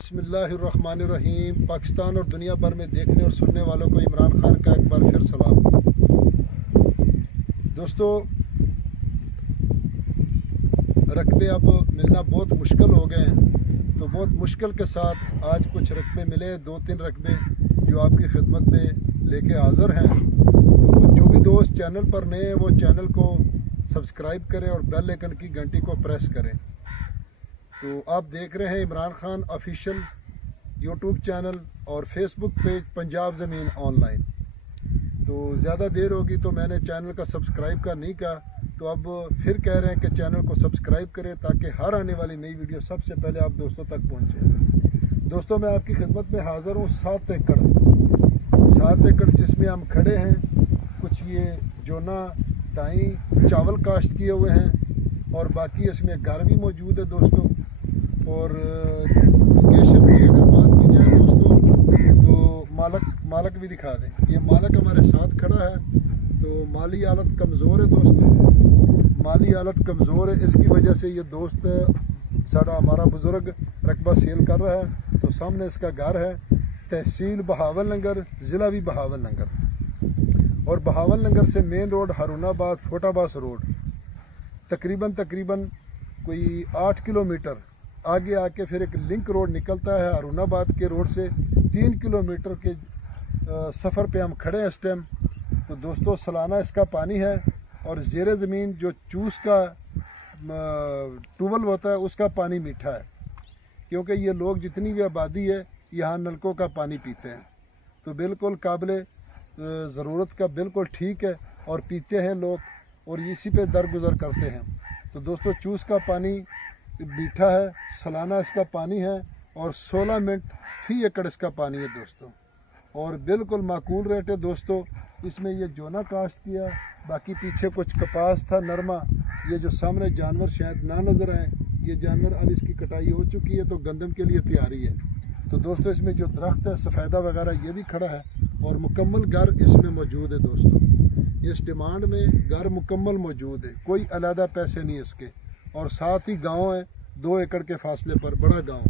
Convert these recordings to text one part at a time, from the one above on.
बिस्मिल्लाहिर्रहमानिर्रहीम। पाकिस्तान और दुनिया भर में देखने और सुनने वालों को इमरान खान का एक बार फिर सलाम। दोस्तों, रकबे अब मिलना बहुत मुश्किल हो गए हैं, तो बहुत मुश्किल के साथ आज कुछ रकबे मिले, 2-3 रकबे जो आपकी खिदमत में लेके हाज़िर हैं। तो जो भी दोस्त चैनल पर नए हैं वो चैनल को सब्सक्राइब करें और बेल आइकन की घंटी को प्रेस करें। तो आप देख रहे हैं Imran Khan official YouTube channel और फेसबुक पेज पंजाब ज़मीन ऑनलाइन। तो ज़्यादा देर होगी तो मैंने चैनल का सब्सक्राइब का नहीं कहा, तो अब फिर कह रहे हैं कि चैनल को सब्सक्राइब करें ताकि हर आने वाली नई वीडियो सबसे पहले आप दोस्तों तक पहुंचे। दोस्तों, मैं आपकी खिदमत में हाज़िर हूँ 7 एकड़ जिसमें हम खड़े हैं। कुछ ये जोना टाई चावल काश्त किए हुए हैं और बाकी इसमें घर भी मौजूद है दोस्तों। और लोकेशन की अगर बात की जाए दोस्तों, तो मालक भी दिखा दें। ये मालक हमारे साथ खड़ा है। तो माली हालत कमज़ोर है दोस्तों, माली हालत कमज़ोर है। इसकी वजह से ये दोस्त हमारा बुज़ुर्ग रकबा सेल कर रहा है। तो सामने इसका घर है, तहसील बहावलनगर, ज़िला भी बहावलनगर, और बहावलनगर से मेन रोड हारूनाबाद फोटाबास रोड तकरीबन कोई 8 किलोमीटर आगे आके फिर एक लिंक रोड निकलता है हारूनाबाद के रोड से। 3 किलोमीटर के सफ़र पे हम खड़े हैं इस टाइम। तो दोस्तों, सालाना इसका पानी है और ज़ेरे ज़मीन जो चूस का ट्यूबवेल होता है उसका पानी मीठा है, क्योंकि ये लोग जितनी भी आबादी है यहाँ नलकों का पानी पीते हैं। तो बिल्कुल काबिल ज़रूरत का बिल्कुल ठीक है और पीते हैं लोग, और इसी पे दरगुजर करते हैं। तो दोस्तों, चूस का पानी मीठा है, सालाना इसका पानी है और 16 मिनट फी एकड़ इसका पानी है दोस्तों, और बिल्कुल माकूल रेट है दोस्तों। इसमें ये जोना काश्त किया, बाकी पीछे कुछ कपास था, नरमा। ये जो सामने जानवर शायद ना नज़र आए, ये जानवर अब इसकी कटाई हो चुकी है तो गंदम के लिए तैयारी है। तो दोस्तों, इसमें जो दरख्त है सफ़ेदा वगैरह ये भी खड़ा है और मुकम्मल घर इसमें मौजूद है दोस्तों। इस डिमांड में घर मुकम्मल मौजूद है, कोई अलहदा पैसे नहीं इसके, और साथ ही गांव है 2 एकड़ के फासले पर, बड़ा गांव।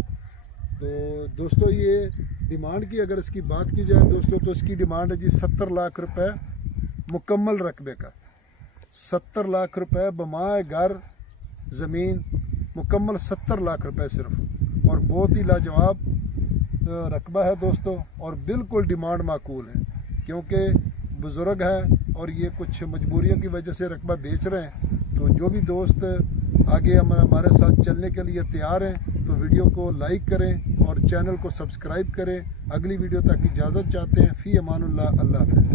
तो दोस्तों, ये डिमांड की अगर इसकी बात की जाए दोस्तों, तो इसकी डिमांड है जी 70 लाख रुपए मुकम्मल रकबे का। 70 लाख रुपए बमाए घर ज़मीन मुकम्मल 70 लाख रुपए सिर्फ, और बहुत ही लाजवाब रकबा है दोस्तों, और बिल्कुल डिमांड माकूल है, क्योंकि बुज़ुर्ग है और ये कुछ मजबूरियों की वजह से रकबा बेच रहे हैं। तो जो भी दोस्त आगे हमारे साथ चलने के लिए तैयार हैं तो वीडियो को लाइक करें और चैनल को सब्सक्राइब करें। अगली वीडियो तक इजाज़त चाहते हैं। फ़ी अमानुल्लाह, अल्लाह हाफ़िज़।